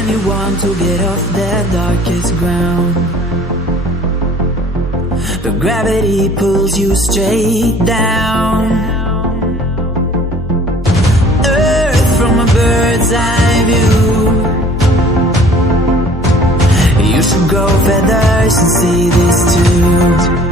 when you want to get off that darkest ground. But gravity pulls you straight down. Earth from a bird's eye view. You should grow feathers and see this too.